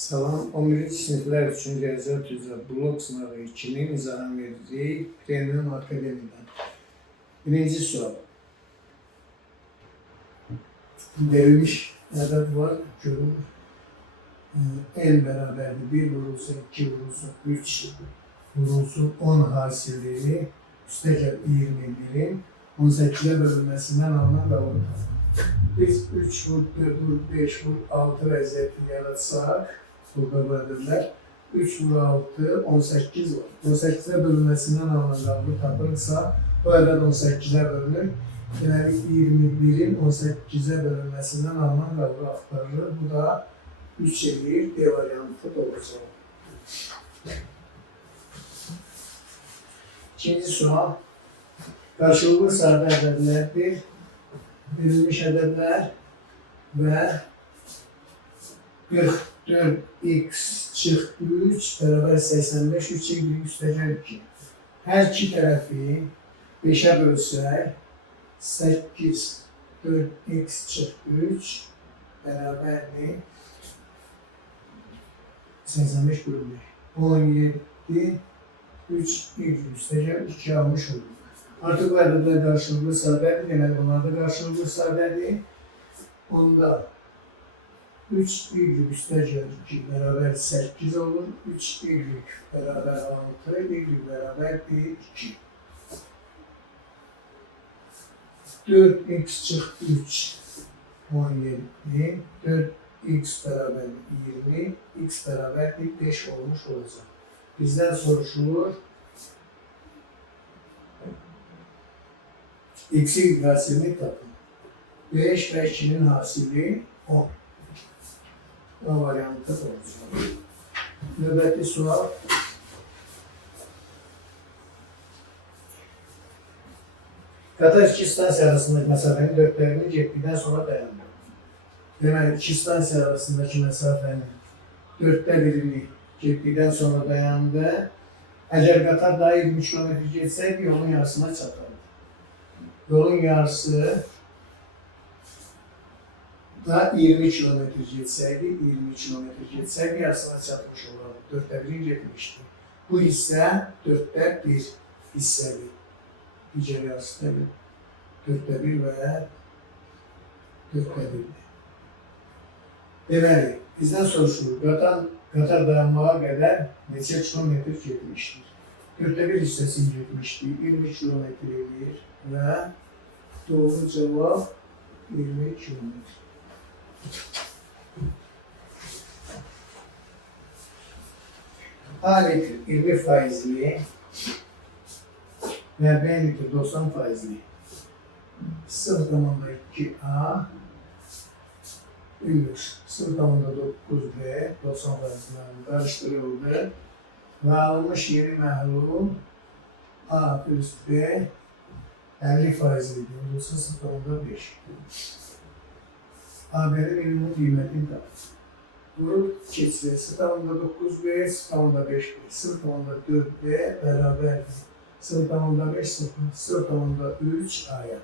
Salam, 11-ci siniflər üçün riyaziyyat üzrə blok sınavı 2-nin izahını verəcəyik Premium Akademiyadan. Birinci sual. Verilmiş ədəd var, görülür. N bərabərdir 1 vurulsun 2 vurulsun 3 vurulsun 10 hasili üstəgəl 21'in 18'e bölünməsindən alınan qalıqdır. Biz 3 vur, 4 vur, 5 vur, 6 vəziyyəti yaratsaq, burada bölünürlər. 3 vur 6, 18 var. 18'e bölünməsindən alınan qalıq tapırıqsa, bu ədəd 18'e bölünür. Deməli 21'in 18'e bölünməsindən alınan qalıq axtarılır. Bu da 3 eləyir, D variantı doğrusu. İkinci sual. Qarşılıqlı sadə ədədlərdir. Verilmiş ədədlər və 44x çıx 3 bərabər 85 3 üstəgəl 2. Hər iki tərəfi 5'ə bölsək 8 4x çıx 3 bərabərdir 85 bölünür. 17 3 üstəgəl 2 almış olur. Artıq bu ədədlər qarşılıqlı sadədir, deməli bunlar da qarşılıqlı sadədir. Onda 3 üstəgəl 2 bərabər 8 olur, 3 bərabər 6, bərabər 2. 4x çıx 3 17, 4x bərabər 20, x bərabər 5 olmuş olacaq. Bizdən soruşulur, x'in hasilini tapın. 5 və 2'nin hasili 10. Bu variantı olacaq. Növbəti sual. Qatar 2 stansiya arasındakı məsafənin 4'lərini getdikdən sonra dayanır. Deməli, 2 stansiya arasındakı məsafənin 1/4'ini getdikdən sonra dayandı. Əgər qatar daha 20 km getsəydi, yolun yarısına çatardı. Yolun yarısı da 20 km getsəydi, yarısına çatmış olardı. 4'ə 1 getmişdi. Bu hissə 4'ə 1 hissədir. Digər yarısı da 4'ə 1 və 4'ə 1'dir. Deməli, bizdən soruşulur, qatar dayanmağa qədər neçə kilometr getmişdir? 4'ə 1 hissəsini getmişdir, 20 kilometr edir və doğru cavab 20 kilometr. A litr 20%'li və B litr 90%'li 0,2A 0,9B 90%'lərini qarışdırıldı və alınmış yeni məhlul A plus B 50%'lidir. Olursa 0,5. AB'nin minimum qiymətini tapır. Vurur keçir 0,9B 0,5B 0,4B bərabərdir 0,5 0,3 A'ya.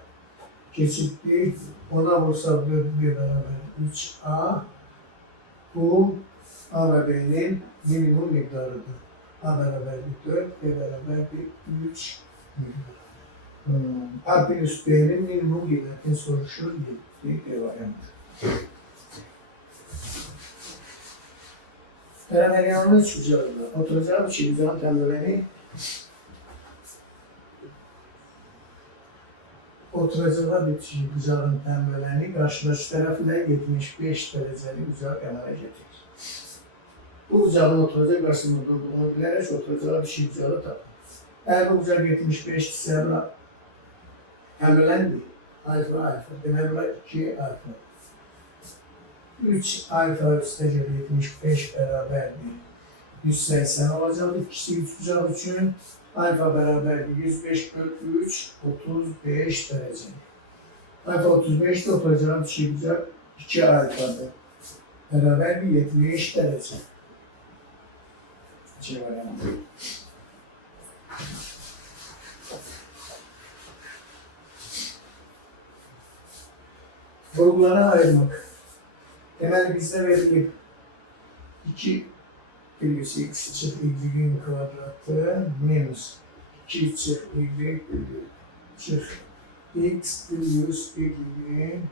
Keçiddir 10'a vursaq 4B bərabərdir 3A. Bu A və B'nin minimum miqdarıdır. A bərabərdir 4, B bərabərdir 3 miqdarı. A plus B'nin minimum qiymətini soruşur, D variantı. Tərəfəyanın üç bucağında oturacaq iki bucağın təmələni oturacağa bitişik bucağın təmələni qarşıdakı tərəflə 75 dərəcəli bucaq əmələ getirir. Bu bucağın oturacaq qarşısında durduğunu bilərək oturacağa bitişik bucağı tapır. Əgər bu bucaq 75 hissələ həmləndir, alfa, deməli 2 alfa. 3 alfa üstəgəl 75 bərabərdir 180 olacaqdır. İkisi 3 bucaq üçün alfa bərabərdir 105 böl 3 35 dərəcə. Alfa 35'də oturacağı bitişik bucaq 2 alfadır. Bərabərdir 70 dərəcə. C variantı. Vurgulara ayırmaq. Deməli bizdə verilib 2 plus x çık y'nin kvadratı minus 2 çık y çık x plus y'nin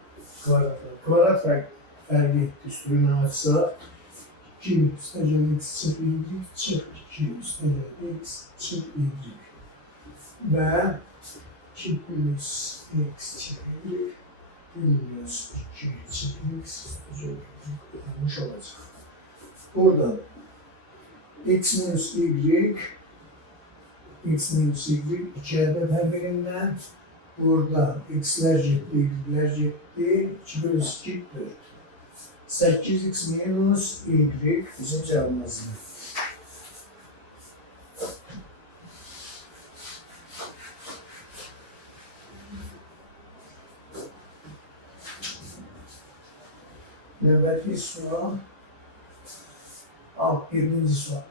kvadratı. Kvadrat fərqi üstünü açsa 2 üstəgəl x çık y çık 2 üstəgəl x çık y və 2 plus x çık y minus 2 çık x üstəgəl olmuş olacaq. Buradan x minus y 2 ədəd hər-birindən burada x'lər getdi, y'lər getdi, 2 plus 2 4. 8x minus y bizim cevabımızdır. Növbəti sual. 1-ci sual.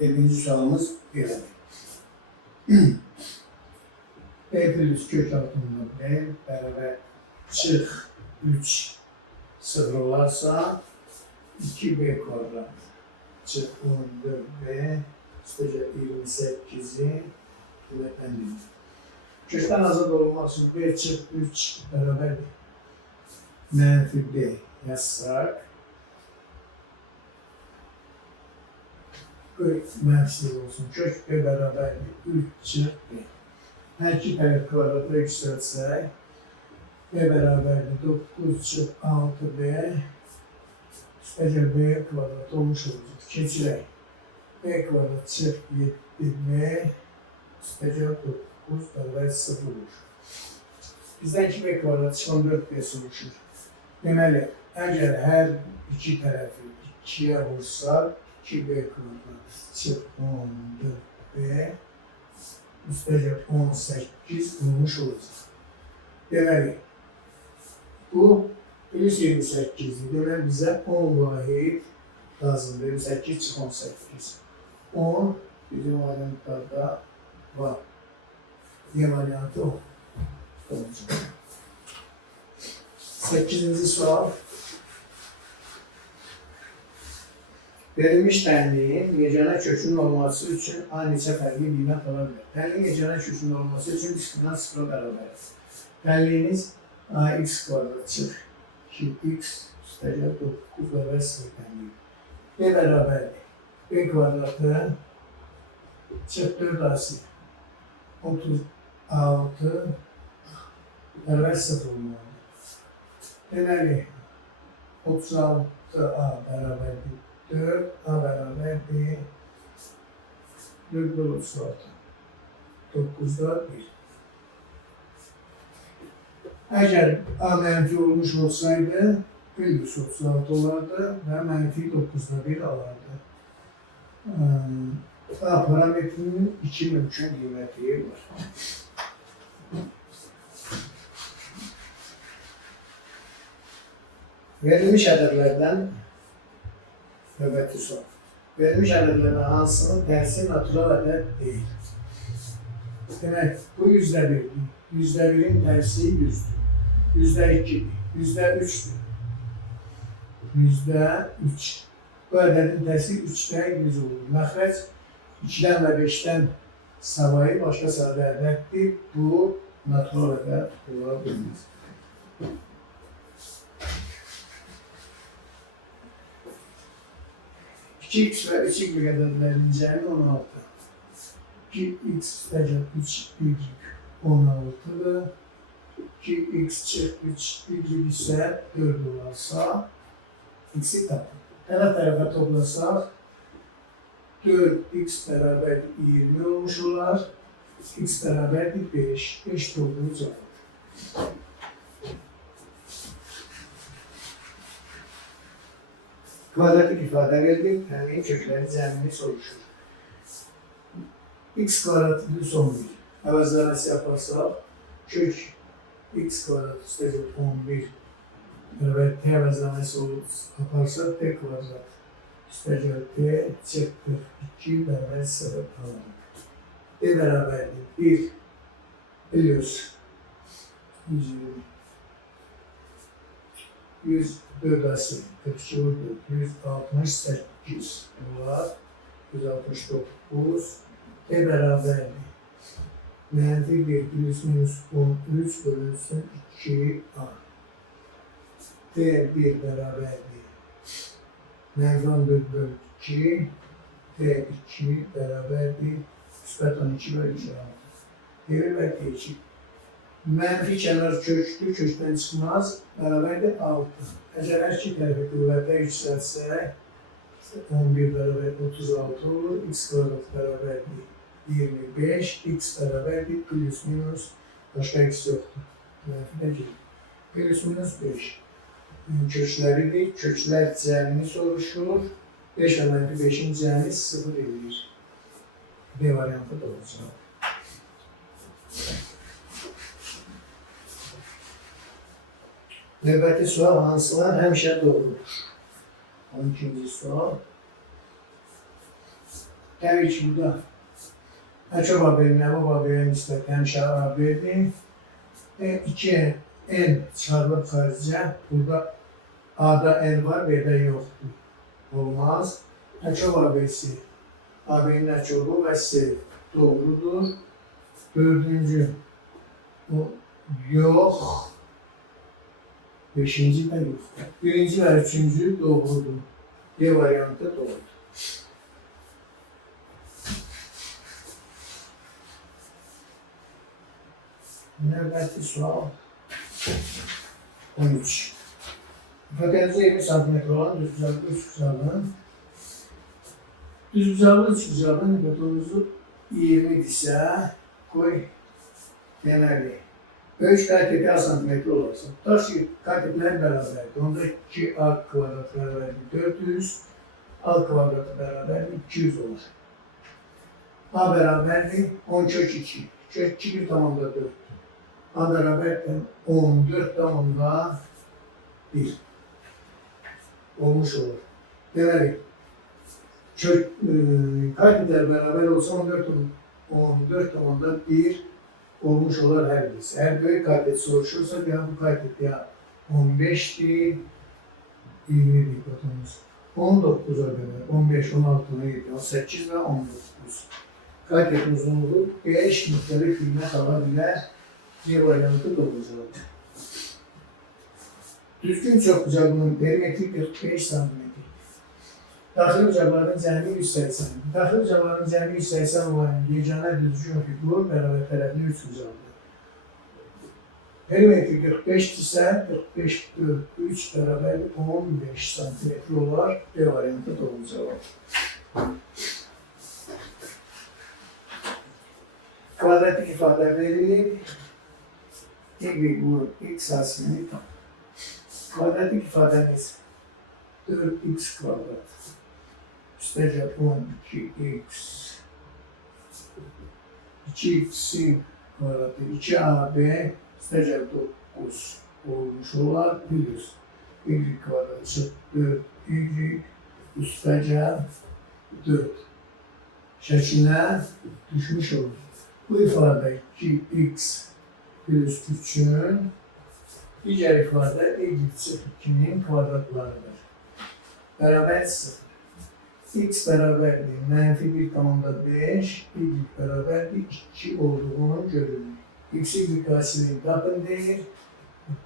Birinci sualımız belədir. B plus kök altında B beraber çık 3 sıfır olarsa 2B kvadrat çık 14B üstəcə 28'i kuvvetləndirir. Kökdən azad olmaq üçün B çık 3 beraberdir. Mənfi B yazsaq mənfisiz olsun. Kök B beraberdir. 3 çık B. Her iki tərəf kvadratı yüksəltsək, B bərabərdir 9 çıx 6B üstəgəl B kvadrat olmuş olacaq. Keçirək. B kvadrat çıx 7B üstəgəl 9 bərabər 0 olur. Bizdən 2B kvadrat çıx 14B soruşur. Deməli, əgər hər iki tərəfi 2-yə vursaq, 2B kvadrat çıx 14B üstəgəl 18 olmuş olacaq. Deməli, bu plus 28'dir. Deməli, bizə 10 vahid lazımdır. 28 çıx 18. 10 bizim variantlarda var. D variantı 10 olacaq. 8-ci sual. Verilmiş tənliyin yeganə kökünün olması üçün A neçə fərqli qiymət ala bilər. Tənliyin yeganə kökünün olması üçün diskindən 0-a bərabərdir. Tənliyiniz ax kvadrat çıx 2x üstəgəl 9 bərabər 0 tənliyi. B bərabərdir. B kvadratı çıx 4ac 36 bərabər 0 olmalıdır. Deməli 36a bərabərdir. 4 A bərabərdir 4 bölü 36 9'da 1. Əgər A mənfi olmuş olsaydı plus 36 olardı və mənfi 9'da 1 alardı. A parametrinin 2 mümkün qiyməti var. Verilmiş ədədlərdən növbəti sual. Verilmiş ədədlərdən hansının tərsi natural ədəd deyil? Demək, bu %1'dir. %1'in tərsi 100'dür. %2'dir. %3'dür. %3. Bu ədədin tərsi 3'dən 100 olur. Məxrəc 2'dən və 5'dən savayı başqa sadə ədəddir. Bu natural ədəd ola bilməz. 2x və 3y ədədlərinin cəmi 16. 2x üstəgəl 3y 16-dır. 2x çıx 3y isə 4 olarsa x-i tapın. Tərəf-tərəfə toplasaq 4x bərabər 20 olmuş olar. X bərabərdir 5. 5 doğru cavab. Kvadratik ifadə verdik, həmin köklərin cəmini soruşur. X kvadrat plus 11. Əvəzləməsi yaparsaq, kök x kvadrat üstəgəl 11 bərabər t əvəzləməsi yaparsaq, t kvadrat üstəgəl t çıx 42 bərabər 0 alırıq. D bərabərdir 1 plus 120 104 asıl 42 vurdu. 168 var. 169 ve beraberlik. Mənfi 1 plus minus 13 bölünsün 2A. T1 beraberlik. Mənfi 14 bölü 2. T2 beraberlik. Müsbət 12 bölü 2. Devir və T2. Mənfi kənar kökdür, kökdən çıxmaz. Bərabərdir 6. Əgər hər iki tərəfi qüvvətə yüksəltsək, 11 bərabər 36 olur. X kvadrat bərabərdir 25. X bərabərdir plus minus. Başqa X yoxdur. Mənfi də gedir. Plus minus 5. Kökləridir. Köklər cəmini soruşur. 5 və mənfi 5-in cəmi 0 edir. B variantı da olacaq. Növbəti sual hansılar həmişə doğrudur? 12-ci sual. Təbii ki, burada Əkov AB'nin Əbab AB'yə nisbət həmişə AB'dir. 2 N çıxarılıb xaricə. Burada A'da N var, B'də yoxdur. Olmaz. Əkov AB'si AB'nin əkovu və C doğrudur. Dördüncü yox. Beşinci də yoxdur. Birinci və üçüncü doğrudur. D variantı doğrudur. Növbəti sual 13. Hipotenizi 20 cm olan düzbucaqlı üçbucağın hipotenuzu 20-dirsə qoy deməli. Böyük kateti A santimetre olursa, tutar ki katetler beraberdir. Onda 2A kvadrat beraberdir 400, A kvadratı beraberdir 200 olur. A beraberdir 10 kök 2. Kök 2 bir tamamda 4'tür. A beraberdir 14 tamamda 1. Olmuş olur. Demek katetler beraber olsa 14 tamamda 1 olmuş olur her birisi. Eğer böyle katet soruşursa ya bu katet ya 15'ti, 20 bir kotumuz. 19'a göre 15, 16, 17, 18 ve 19. Katetin uzunluğu 5 müxtəlif ilmek alabilir. C variantı 9 olur. Düzgün çoxbucaqlının perimetri 45 cm. Daxili bucaqların cəmi 180. Daxili bucaqların cəmi 180 olan yeganə düzgün figur bərabər tərəfli 3 bucaqdır. Perimetri 45 isə 45 bölü 3 bərabər 15 cm olar. B variantı doğru cavab. Kvadratik ifadə verilir. Y bu x aslını tam. Kvadratik ifademiz 4x kvadrat. Üstəgə 12x 2x'in kvadratı 2AB üstəgə 9 olmuş olar. Plus y kvadratı 4y üstəgə 4 şəklinə düşmüş olur. Bu ifadə 2x plus 3'ün digər ifadə y-2'nin kvadratlarıdır. Bərabər 0. X bərabərdir mənfi 1 tamamda 5, y bərabərdir 2 olduğunu görülür. X-in qasilini tapın deyir,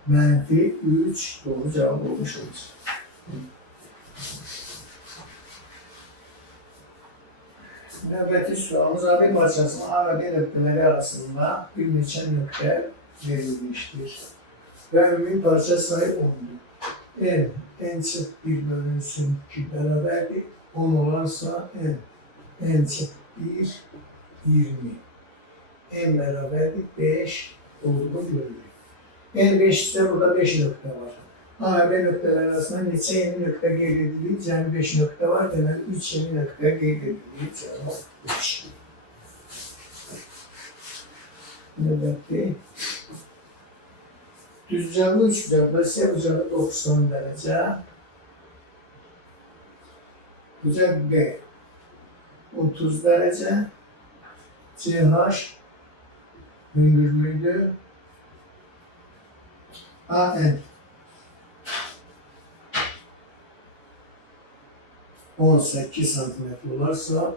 mənfi 3 doğru cavab olmuş olur. Növbəti sualımız AB parçasının A və B nöqtələri arasında bir neçə nöqtə verilmişdir. Və ümumi parça sayı 10'dur. N çıx 1 bölünsün 2 bərabərdir. 10 olarsa n çıx 1, 20. N bərabərdir 5 olduğunu görülür. N 5 isə burada 5 nöqtə var. A və B nöqtələri arasında neçə yeni nöqtə qeyd edilir? Cəmi 5 nöqtə var. Deməli 3 yeni nöqtə qeyd edilir. Cavab 3. Növbəti. Düzbucaqlı üçbucaqda C bucağı 90 dərəcə. Bucaq B 30 dərəcə. CH hündürlüğüdür. AN 18 santimetre olarsa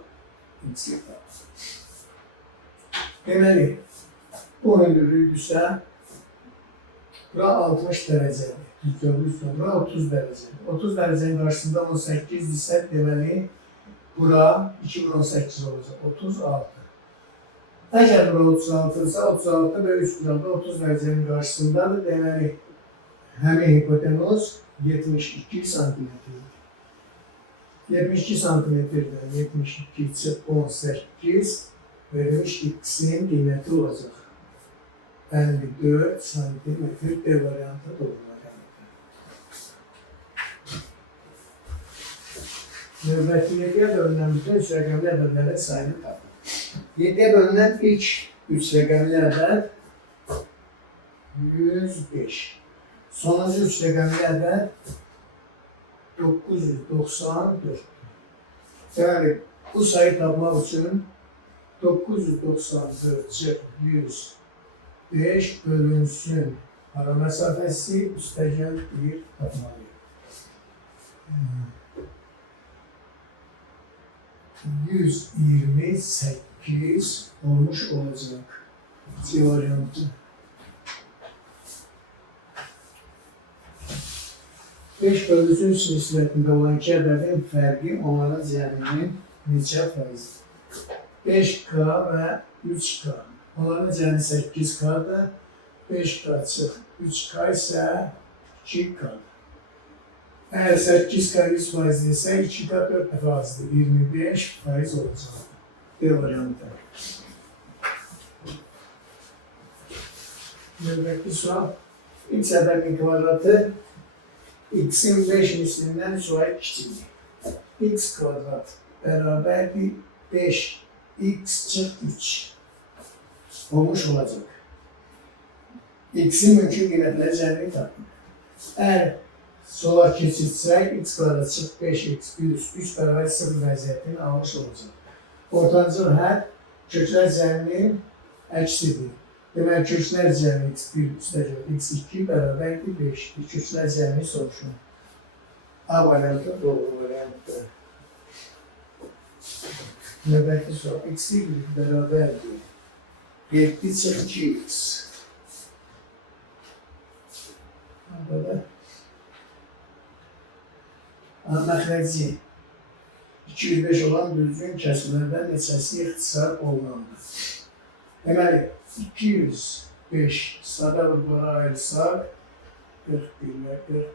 x tapılır. Deməli, bu hündürlükdürsə, bura 60 dərəcədir. Düz bura 30 dərəcədir. 30 dərəcənin qarşısında 18-dirsə, deməli, bura 2018 olacaq. 36. Əgər bura 36-dırsa, 36 və 3 bucaqda 30 dərəcənin qarşısındadır. Deməli, həmin hipotenuz 72 santimetrdir. 72 santimetrdən 72 çıx 18 verilmiş x-in qiyməti olacaq. 54 santimetr D variantı doğru variantı. Növbəti 7-yə bölünən bütün 3 rəqəmli ədədlərin sayını tapın. 7-yə bölünən ilk 3 rəqəmli ədəd 105. Sonuncu 3 rəqəmli ədəd 994. Yəni, bu sayı tapmaq üçün 994 çıx 105 bölünsün ara məsafəsi üstəgəl 1 tapmalıyıq. 128 olmuş olacaq. C variantı. 5 bölgüsün silsilətində olan iki ədədin fərqi onların cəminin neçə faizdir? 5K və 3K. Onların cəmi 8K-dır. 5K çıx 3K isə 2K-dır. Əgər 8K 100% isə 2K 4 dəfə azdır. 25% olacaq. B variantı. Növbəti sual. X ədədin kvadratı x-in 5 mislindən 3 kiçikdir. X kvadrat bərabərdir 5x çıx 3 olmuş olacaq. X-in mümkün qiymətləri cəmini tapın. Əgər sola keçirsək, x kvadrat çıx 5x plus 3 bərabər 0 vəziyyətini almış olacaq. Ortancıl hədd köklər cəminin əksidir. Deməli, köklər cəmi x1 üstəgəl x2 bərabərdir 5-dir. Köklər cəmi soruşun. A variantı doğru variantdır. Növbəti sual. X2 bərabərdir 7 çıx 2x. Burada məxrəci 205 olan düzgün kəsimlərdən neçəsi ixtisar olunandır. Deməli, 205 sada vurgulara ayırsaq 41 və 41.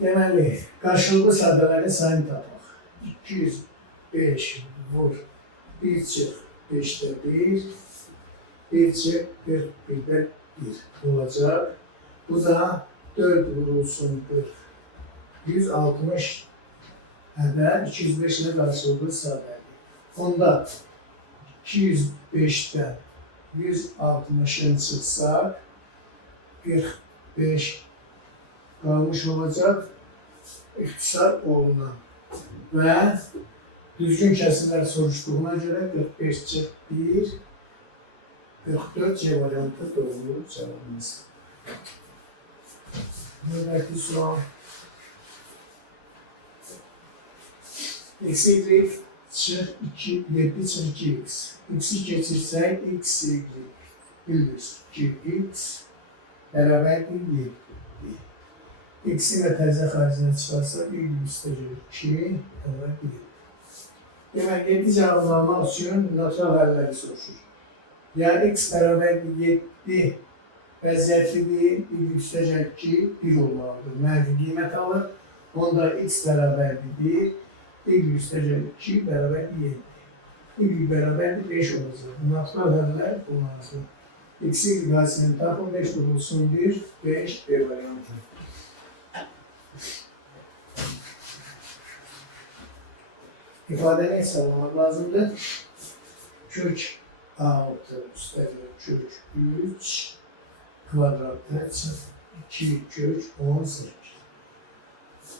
Deməli, qarşılıqlı sadələrin sayını tapaq. 205 vur 1 çıx 5-də 1, 1 çıx 41-də 1 olacaq. Bu da 4 vurulsun 40. 160 ədəd 205 ilə qarşılıqlı sadədir. Onda 205'ten 160'ın çıksak 45 kalmış olacak iktisar olunan ve düzgün kesimler soruştuğuna göre 45 çık 1 44 C variantı doğru cevabımız. Buradaki soru eksi çık 2, 7 çık 2x. X'i geçirsek x, y, bölürüz. 2x beraberdir 7. X'i ve təzə xaricinə çıxarsa 1 üstəgəl 2 beraber 7. Demək 7 cevabını almaq üçün natural həlləri soruşur. Yəni x bərabərdir 7 vəziyyətlidir, 1 üstəgəl 2 1 olmalıdır. Mənfi qiymət alır. Onda x bərabərdir 1, 1 üstəgəl 2 bərabərdir 7. 1 bərabərdir 5 olacaq. Natural həllər bunlardır. X-i qasini tapın 5 vurulsun 1, 5 B variantı. İfadəni hesablamaq lazımdır. Kök 6 üstəgəl kök 3 kvadratı çıx 2 kök 18.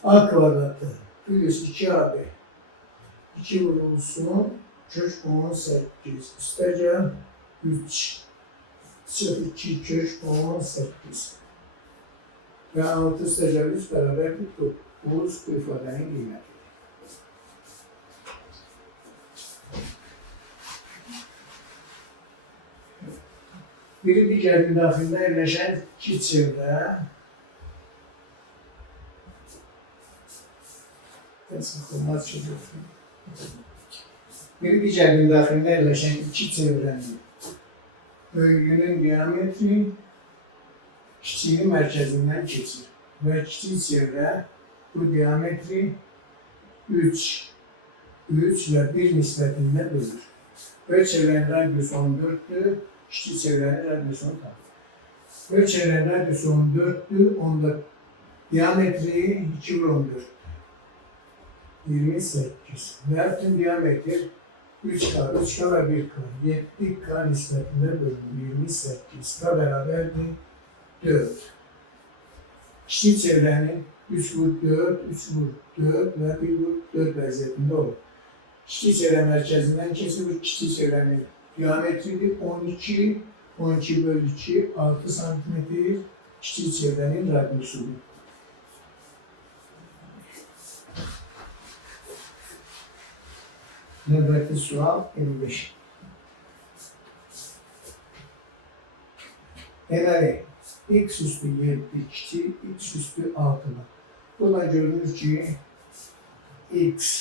A kvadratı plus 2AB 2 vurulsun kök 18 üstəgəl 3 çıx 2 kök 18 və 6 üstəgəl 3 bərabərdir 9 bu ifadənin qiyməti. Biri diğerinin daxilində yerləşən iki çevrə. Sıxılmaz çevrə. Biri diğerinin daxilində yerləşən iki çevrənin böyüyünün diametri kiçiğin mərkəzindən keçir və kiçik çevrə bu diametri 3 və 1 nisbətində bölür. Böyük çevrənin radiusu 14'dür, kiçik çevrənin radiusu 10'dur. Böyük çevrənin radiusu 14'dür, onda diametri 2 bölü 14'dür. 28 və bütün diametr 3K və 1K, 7K nisbətində bölünür. 28K bərabərdir 4. Kiçik çevrənin 3 vur 4, 3 vur 4 və 1 vur 4 vəziyyətində olur. Kiçik çevrə mərkəzindən keçir, bu kiçik çevrənin diametridir 12, 12 bölü 2, 6 santimetr, kiçik çevrənin radiusudur. Növbəti sual 55. Deməli, x üstü 7 kiçik, x üstü 6'dır. Burada görünür ki, x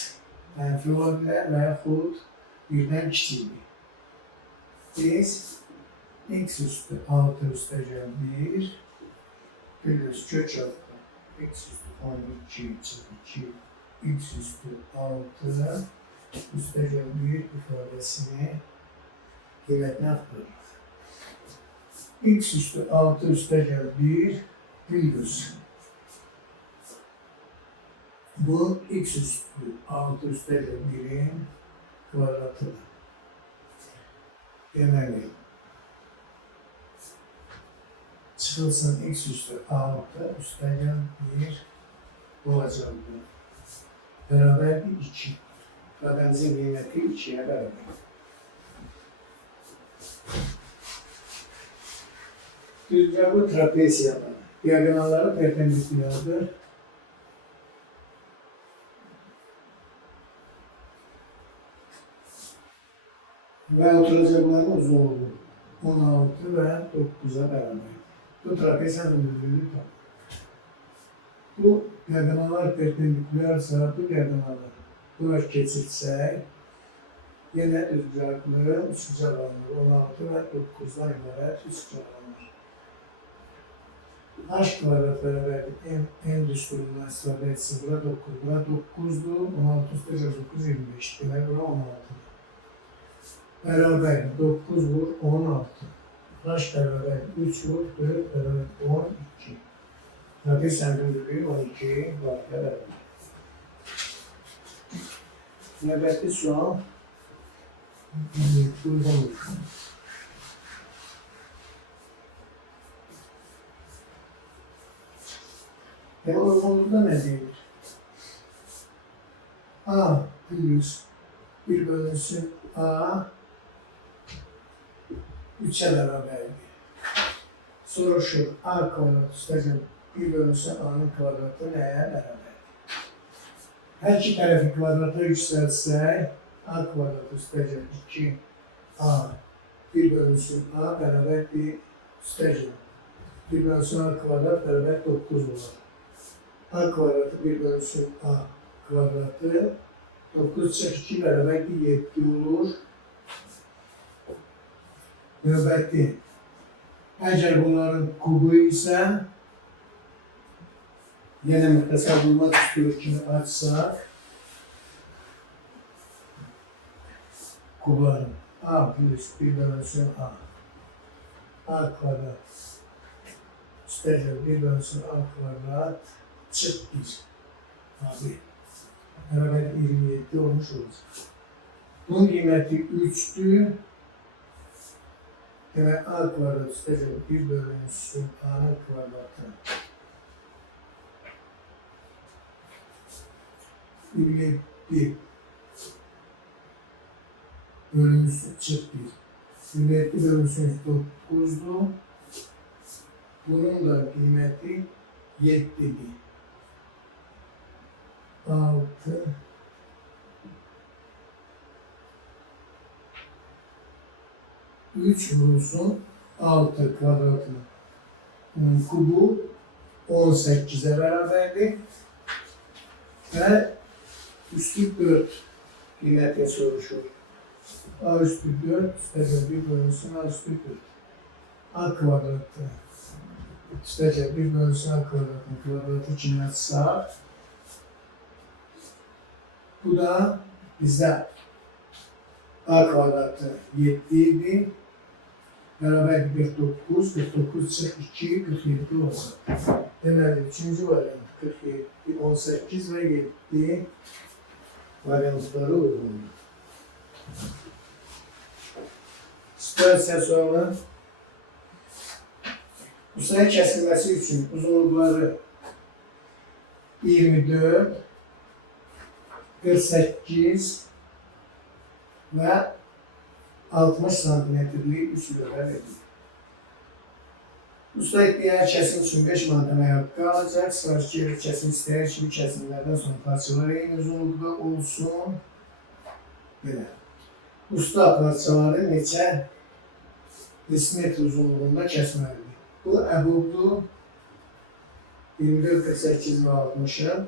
mənfi ola bilər və yaxud birdən kiçikdir. Biz x üstü 6 üstəgəl 1 biliriz kök altı. X üstü 12 2 x üstü 6 üstəgəl 1 ifadəsini qiymətini axtarırıq. X üstü 6 üstəgəl 1 biliriz. Bu x üstü 6 üstəgəl 1'in kvadratıdır. Deməli, çıxılsın x üstü 6 üstəgəl 1 olacaqdır. Bərabərdir 2. Ifadəmizin qiyməti 2'yə bərabər. Düzcəqli trapesiyalar. Diagonalları perpendikulardır. Və oturacaqların uzunluğu 16 və 9'a bərabər. Bu trapesiyanın düzlüğünü tapır. Bu diagonallar perpendikularsa, bu diagonalı buna keçirsək, yenə düzcəqli üçüncə alınır. 16 və 9'dan ibarət üçüncə alınır. H kvadrat bərabərdir. En düsturundan istifadə etsin. Bura 9, bura 9'dur. 16 üstə 9, 25. Demək, bura 16'dır. Bərabər 9 vur 16. H bərabər 3 vur 4 bərabər 12. Trapesiyanın düzlüğü 12 vaxtda bərabər. Növbəti sual uyğundur. Uyğunluqda nə deyilir? A plus 1 bölünsün A 3'e bərabərdir. Soruşur, A kvadrat üstəgəl 1 bölünsün A'nın kvadratı nəyə bərabərdir? Hər iki tərəfi kvadrata yüksəlsək, A kvadrat üstəgəl 2A 1 bölünsün A bərabərdir üstəgəl 1 bölünsün A kvadrat bərabər 9 olur. A kvadratı 1 bölünsün A kvadratı 9 çıxı 2 bərabərdir 7 olur. Növbəti, əgər bunların kubu isə, yenə müxtəsər bulmaq istiyor kimi açsaq, kubların A plus 1 bölünsün A kvadrat üstəgəl 1 bölünsün A kvadrat çıx 1 abi bərabər 27 olmuş olacaq. Bunun qiyməti 3'dür. Demək, A kvadrat üstəgəl 1 bölünsün A'nın kvadratı 27 bölünsün çıx 1. 27 bölünsün 9'dur. Bunun da qiyməti 7'dir. 6 3 vurulsun 6 kvadratın kubu 18'e beraberdir. Ve üstü 4 qiymətin soruşur. A üstü 4, üstəgəl 1 bölünsün A üstü 4. A kvadratı üstəgəl 1 bölünsün A kvadratın kvadratı kimi yazsaq. Bu da bizdə A kvadratı 7 idi. Beraber 49, 49 çık 2, 47 olsun. Deməli, üçüncü variant 47, 18 ve 7 variantları uygundur. Situasiya sualı. Bu sayı kəsilməsi üçün uzunluqları 24, 48 ve 60 santimetrlik üçlülər edilir. Usta ekləyən kəsim üçün 5 manatdan haqqı alacaq. Sırası yeri kəsim istəyir ki, kəsimlərdən sonra parçalar eyni uzunluqda olsun. Belə. Usta parçaları neçə desimetr uzunluğunda kəsməlidir. Bu əbubdur. 24, 48 ve 60'ın.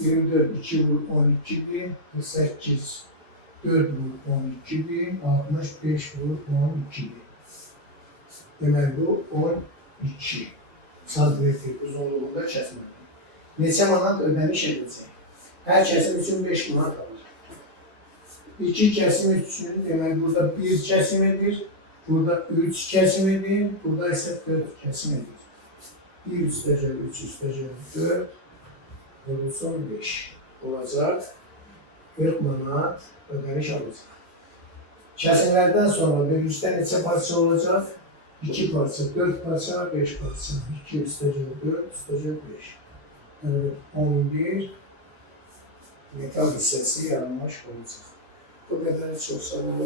24, 2 vur 12'dir. 48, 4 vur 12'dir. 65 vur 12'dir. Deməli bu 12 santimetr uzunluğunda kəsməlidir. Neçə manat ödəniş edəcək? Hər kəsim üçün 5 manat alır. 2 kəsim üçün deməli burada 1 kəsim edir. Burada 3 kəsim edir. Burada isə 4 kəsim edir. 1 üstəcək 3 üstəcək 4 vurulsun 5 olacaq. 40 manat ödəniş alacaq. Kəsimlərdən sonra bölgücdə neçə parça olacaq? 2 parça, 4 parça, 5 parça. 2 üstəcək 4 üstəcək 5. Yəni 11 metal hissəsi yaranmış olacaq. Bu qədər çox sağ olun.